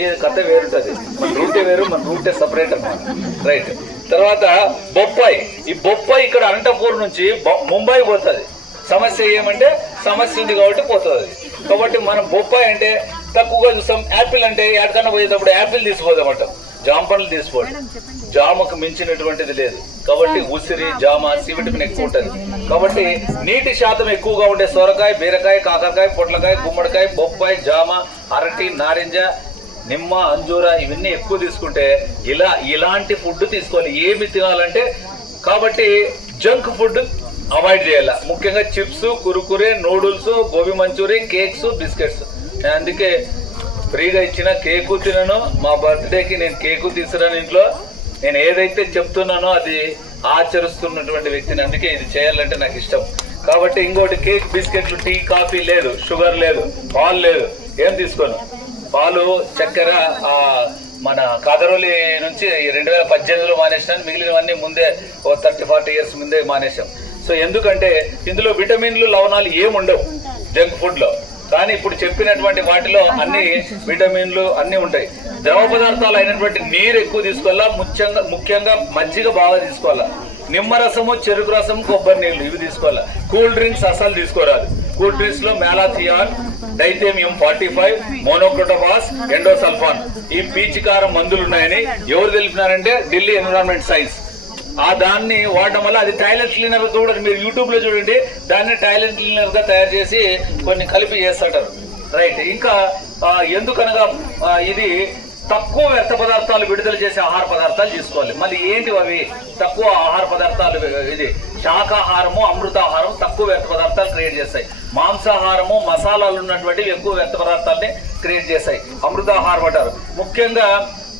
పోయే కథ వేరుంటది, మన రూటే వేరు, మన రూటే సపరేట్ అన్నమాట. రైట్. తర్వాత బొప్పాయి. ఈ బొప్పాయి ఇక్కడ అనంతపూర్ నుంచి ముంబై పోతుంది. సమస్య ఏమంటే సమస్య ఉంది కాబట్టి పోతుంది. కాబట్టి మనం బొప్పాయి అంటే తక్కువగా చూస్తాం. యాపిల్ అంటే ఎక్కడికన్నా పోయేటప్పుడు యాపిల్ తీసిపోదామంటాం, జామ పండ్లు తీసుకోండి. జామకు మించినటువంటిది లేదు. కాబట్టి ఉసిరి, జామ, సి విటమిన్ ఎక్కువ ఉంటుంది. కాబట్టి నీటి శాతం ఎక్కువగా ఉండే సొరకాయ, బీరకాయ, కాకరకాయ, పొట్లకాయ, గుమ్మడికాయ, బొప్పాయి, జామ, అరటి, నారింజ, నిమ్మ, అంజూర ఇవన్నీ ఎక్కువ తీసుకుంటే ఇలాంటి ఫుడ్ తీసుకోవాలి. ఏమి తినాలంటే కాబట్టి జంక్ ఫుడ్ అవాయిడ్ చేయాలి. ముఖ్యంగా chips, Kurkure, noodles, gobi manchurian, cakes, biscuits. నేను అందుకే ఫ్రీగా ఇచ్చిన కేకు తినను. మా బర్త్డేకి నేను కేకు తీసుకురాను ఇంట్లో. నేను ఏదైతే చెప్తున్నానో అది ఆచరిస్తున్నటువంటి వ్యక్తిని. అందుకే ఇది చేయాలంటే నాకు ఇష్టం. కాబట్టి ఇంకోటి కేక్, బిస్కెట్లు, టీ, కాఫీ లేదు, షుగర్ లేదు, పాలు లేదు. ఏం తీసుకోను. పాలు, చక్కెర మన కాదరోలి నుంచి 2018లో మానేసాను. మిగిలినవన్నీ ముందే 30-40 ఇయర్స్ ముందే మానేసాం. సో ఎందుకంటే ఇందులో విటమిన్లు, లవణాలు ఏముండవు జంక్ ఫుడ్ లో. కానీ ఇప్పుడు చెప్పినటువంటి వాటిలో అన్ని విటమిన్లు అన్ని ఉంటాయి. ద్రవ పదార్థాలు అయినటువంటి నీరు ఎక్కువ తీసుకోవాలా. ముఖ్యంగా మజ్జిగ బాగా తీసుకోవాలా. నిమ్మరసము, చెరుకు రసం, కొబ్బరి నీళ్లు ఇవి తీసుకోవాలా. కూల్ డ్రింక్స్ అసలు తీసుకోరాదు. కూల్ డ్రింక్స్ లో మేలాథియాన్, డైథేమియం 45, మోనోక్రోటోఫాస్, ఎండోసల్ఫాన్ ఈ పీచికారం మందులు ఉన్నాయని ఎవరు తెలిపినారంటే ఢిల్లీ ఎన్విరాన్మెంట్ సైన్స్. దాన్ని వాడడం వల్ల అది టాయిలెట్ క్లీనర్ చూడండి, మీరు యూట్యూబ్ లో చూడండి. దాన్ని టాయిలెట్ క్లీనర్ గా తయారు చేసి కొన్ని కలిపి చేస్తుంటారు. రైట్. ఇంకా ఎందుకనగా ఇది తక్కువ వ్యర్థ పదార్థాలు విడుదల చేసే ఆహార పదార్థాలు తీసుకోవాలి. మళ్ళీ ఏంటి అవి తక్కువ ఆహార పదార్థాలు? ఇది శాకాహారము, అమృతాహారం తక్కువ వ్యర్థ పదార్థాలు క్రియేట్ చేస్తాయి. మాంసాహారము, మసాలాలు ఉన్నటువంటివి ఎక్కువ వ్యర్థ పదార్థాలని క్రియేట్ చేస్తాయి. అమృతాహారం అంటారు. ముఖ్యంగా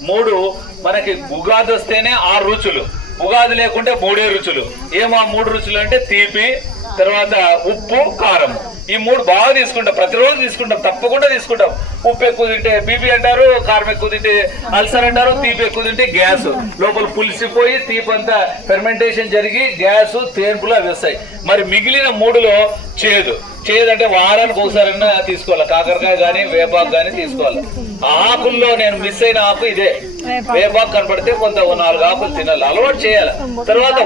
3 మనకి ఉగాది వస్తేనే 6 రుచులు, ఉగాది లేకుంటే 3 రుచులు. ఏమా 3 రుచులు అంటే తీపి, తర్వాత ఉప్పు, కారం. ఈ 3 బాగా తీసుకుంటాం, ప్రతిరోజు తీసుకుంటాం, తప్పకుండా తీసుకుంటాం. ఉప్పు ఎక్కువ తింటే బీపీ అంటారు, కారం ఎక్కువ తింటే అల్సర్ అంటారు, తీపి ఎక్కువ తింటే గ్యాస్, లోపల పులిసిపోయి తీపి అంతా ఫెర్మెంటేషన్ జరిగి గ్యాస్, తేన్పులు అవి వస్తాయి. మరి మిగిలిన 3లో చేదు అంటే వారానికి ఒకసారైనా తీసుకోవాలి. కాకరకాయ కానీ వేపాకు కానీ తీసుకోవాలి. ఆకుల్లో నేను మిస్ అయిన ఆకు ఇదే. వేపాకు కనపడితే కొంత 4 ఆకులు తినాలి, అలవాటు చేయాలి. తర్వాత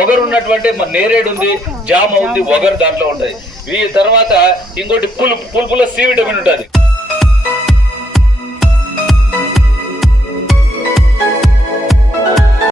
ఒగరు ఉన్నటువంటి నేరేడు ఉంది, జామ ఉంది, ఒగరు దాంట్లో ఉంటుంది. ఈ తర్వాత ఇంకోటి పులుపులో సి విటమిన్ ఉంటుంది.